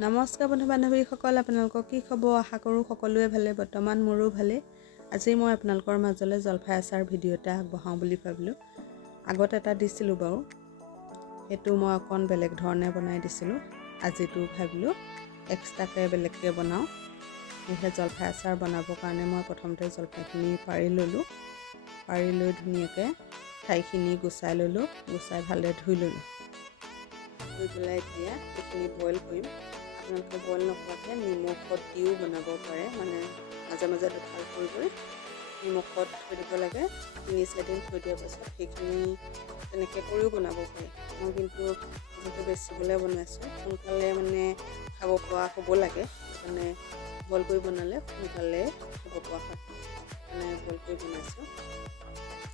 নমস্কাৰ বন্ধু বান্ধৱীসকল, আপোনালোকক কি খবৰ? আশা কৰোঁ সকলোৱে ভালে। বৰ্তমান মোৰো ভালে। আজি মই আপোনালোকৰ মাজলৈ জলফাই আচাৰ ভিডিঅ' এটা আগবঢ়াওঁ বুলি ভাবিলোঁ। আগত এটা দিছিলোঁ বাৰু, সেইটো মই অকণ বেলেগ ধৰণে বনাই দিছিলোঁ। আজিতো ভাবিলোঁ এক্সট্ৰাকৈ বেলেগকৈ বনাওঁ। সেয়েহে জলফাই আচাৰ বনাবৰ কাৰণে মই প্ৰথমতে জলফাইখিনি পাৰি ল'লোঁ। পাৰি লৈ ধুনীয়াকৈ ঠাৰিখিনি গুচাই ল'লোঁ। গুচাই ভালদৰে ধুই ল'লোঁ। ধুই পেলাই এতিয়া এইখিনি বইল কৰিম। আপোনালোকে বইল নকৰাকৈ নিমখত দিও বনাব পাৰে, মানে মাজে মাজে দুফাল কৰি নিমখত থৈ দিব লাগে। 3-4 দিন থৈ দিয়াৰ পাছত সেইখিনি তেনেকৈ কৰিও বনাব পাৰে। মই কিন্তু যিহেতু বেচিবলৈ বনাইছোঁ, সোনকালে মানে খাব পৰা হ'ব লাগে, মানে বইল কৰি বনালে সোনকালে খাব পৰা হয়, মানে বইল কৰি বনাইছোঁ।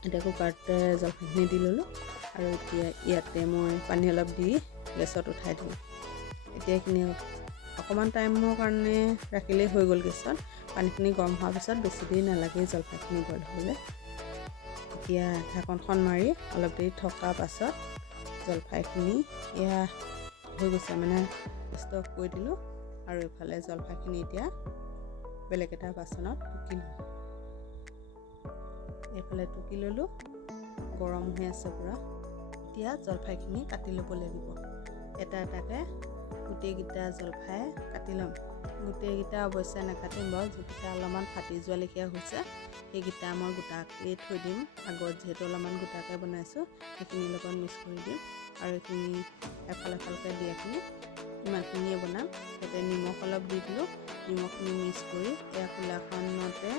এতিয়া কুকাৰতে জলফাইখিনি দি ল'লোঁ আৰু এতিয়া ইয়াতে মই পানী অলপ দি গেছত উঠাই দিলোঁ। এতিয়া এইখিনি অকণমান টাইমৰ কাৰণে ৰাখিলেই হৈ গ'ল গেছত। পানীখিনি গৰম হোৱাৰ পিছত বেছি দেৰি নালাগেই জলফাইখিনি বইল হ'বলৈ। এতিয়া ঢাকনখন মাৰি অলপ দেৰি থকাৰ পাছত জলফাইখিনি এয়া হৈ গৈছে, মানে ষ্টপ কৰি দিলোঁ আৰু এইফালে জলফাইখিনি এতিয়া বেলেগ এটা বাচনত টুকি ল'লোঁ। এইফালে টুকি ল'লোঁ, গৰম হৈ আছে পূৰা। এতিয়া জলফাইখিনি কাটি ল'ব লাগিব। এটা এটাকৈ গোটেইকেইটা জলফাই কাটি ল'ম। গোটেইকেইটা অৱশ্যে নাকাটিম বাৰু, যিকেইটা অলপমান ফাটি যোৱা লেখীয়া হৈছে সেইকেইটা মই গোটাকৈ থৈ দিম। আগত যিহেতু অলপমান গোটাকৈ বনাইছোঁ, সেইখিনিৰ লগত মিক্স কৰি দিম। আৰু এইখিনি এফাল এফালকৈ দিয়াখিনি ইমানখিনিয়ে বনাম। ইয়াতে নিমখ অলপ দি দিলোঁ। নিমখখিনি মিক্স কৰি এয়া খোলাখনতে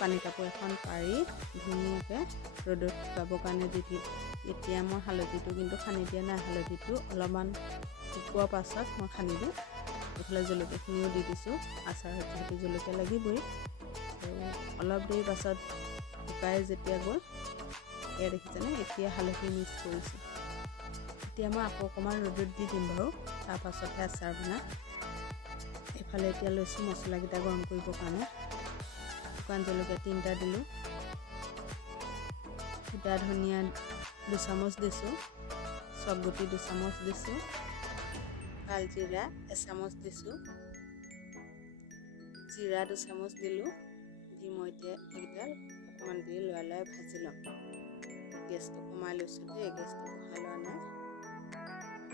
পানী কাপোৰ এখন পাৰি ধুনীয়াকৈ ৰ'দত শুকাবৰ কাৰণে দি দিলোঁ। এতিয়া মই হালধিটো কিন্তু সানি দিয়া নাই, হালধিটো অলপমান শুকোৱাৰ পাছত মই সানি দিম। এইফালে জলকীয়াখিনিও দি দিছোঁ, আচাৰত যিহেতু জলকীয়া লাগিবই। আৰু অলপ দেৰি পাছত শুকাই যেতিয়া গ'ল, এয়া দেখিছেনে, এতিয়া হালধি মিক্স কৰিছোঁ। এতিয়া মই আকৌ অকণমান ৰ'দত দি দিম বাৰু, তাৰপাছতহে আচাৰ বনাম। এইফালে এতিয়া লৈছোঁ মছলাকেইটা গৰম কৰিবৰ কাৰণে। শুকান জলকীয়া 3টা দিলোঁ, গোটা ধনিয়া 2 চামুচ দিছোঁ, চবগুটি 2 চামুচ দিছোঁ, কালজিৰা 1 চামুচ দিছোঁ, জিৰা 2 চামুচ দিলোঁ। দি মই এতিয়া এইকেইডাল অকণমান দেৰি লৰাই ভাজি ল'ম। গেছটো কমাই লৈছোঁ দেই, গেছটো বঢ়াই লোৱা নাই।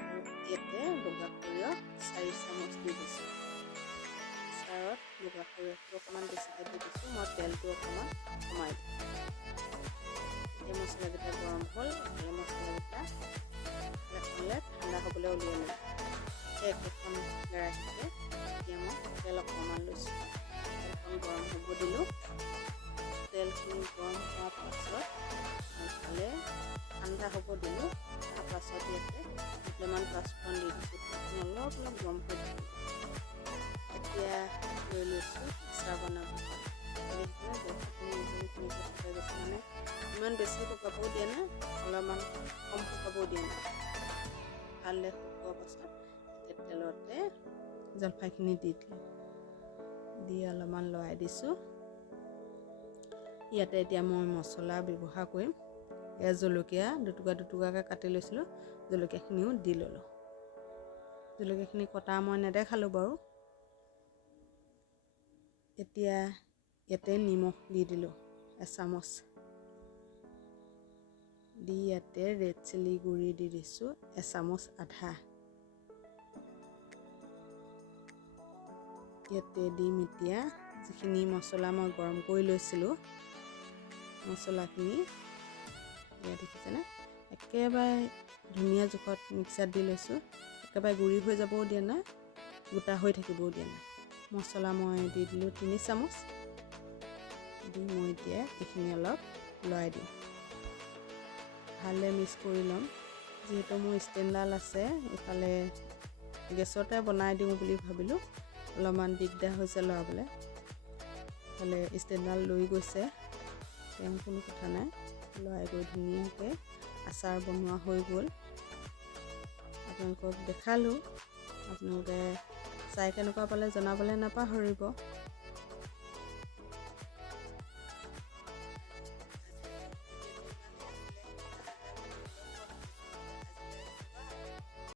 আৰু ইয়াতে বগা সৰিয়হ 4 চামুচ দি দিছোঁ। আচাৰত বগা সৰিয়হটো অকণমান বেছিকৈ দি দিছোঁ, মই তেলটো অকণমান কমাই দিম। এতিয়া মছলাকেইটা গৰম হ'ল, এইফালে মছলাকেইটা এফালে ঠাণ্ডা হ'বলৈ উলিয়াই ল'ম। একেখন কেৰাহীতে এতিয়া মই তেল অকণমান লৈছোঁ। তেলখন গৰম হ'ব দিলোঁ। তেলখিনি গৰম হোৱাৰ পাছত এইফালে ঠাণ্ডা হ'ব দিলোঁ। তাৰপাছত ইয়াতে দুটামান পাঁচফোৰণ দি দিছোঁ। তেলখিনি অলপ গৰম হৈ থাকিব। এতিয়া লৈ লৈছোঁ আচাৰ বনাব। মানে ইমান বেছি শুকাবও দিয়া নাই, অলপমান কম শুকাবও দিয়া নাই। ভালদৰে শুকোৱাৰ পাছত এতিয়া তেলতে জলফাইখিনি দি দিলোঁ। দি অলপমান লৰাই দিছোঁ। ইয়াতে এতিয়া মই মছলা ব্যৱহাৰ কৰিম। এয়া জলকীয়া দুটুকুৰাকৈ কাটি লৈছিলোঁ, জলকীয়াখিনিও দি ল'লোঁ। জলকীয়াখিনি কটা মই নেদেখালোঁ বাৰু। এতিয়া ইয়াতে নিমখ দি দিলোঁ 1 চামুচ। দি ইয়াতে ৰেড চিলি গুড়ি দি দিছোঁ 1 চামুচ আধা। ইয়াতে দিম এতিয়া যিখিনি মছলা মই গৰম কৰি লৈছিলোঁ, মছলাখিনি ইয়াত দেখিছেনে, একেবাৰে ধুনীয়া জোখত মিক্সাৰত দি লৈছোঁ। একেবাৰে গুড়ি হৈ যাবও দিয়া নাই, গোটা হৈ থাকিবও দিয়া নাই। মছলা মই দি দিলোঁ 3 চামুচ। দি মই এতিয়া এইখিনি অলপ লৰাই দিম। ভালদৰে মিক্স কৰি ল'ম। যিহেতু মোৰ ষ্টেণ্ডডাল আছে, এইফালে গেছতে বনাই দিওঁ বুলি ভাবিলোঁ, অলপমান দিগদাৰ হৈছে লৰাবলৈ। এইফালে ষ্টেণ্ডডাল লৈ গৈছে, কোনো কথা নাই, লৰাই গৈ ধুনীয়াকৈ আচাৰ বনোৱা হৈ গ'ল। আপোনালোকক দেখালোঁ। আপোনালোকে চাই কেনেকুৱা পালে জনাবলৈ নাপাহৰিব।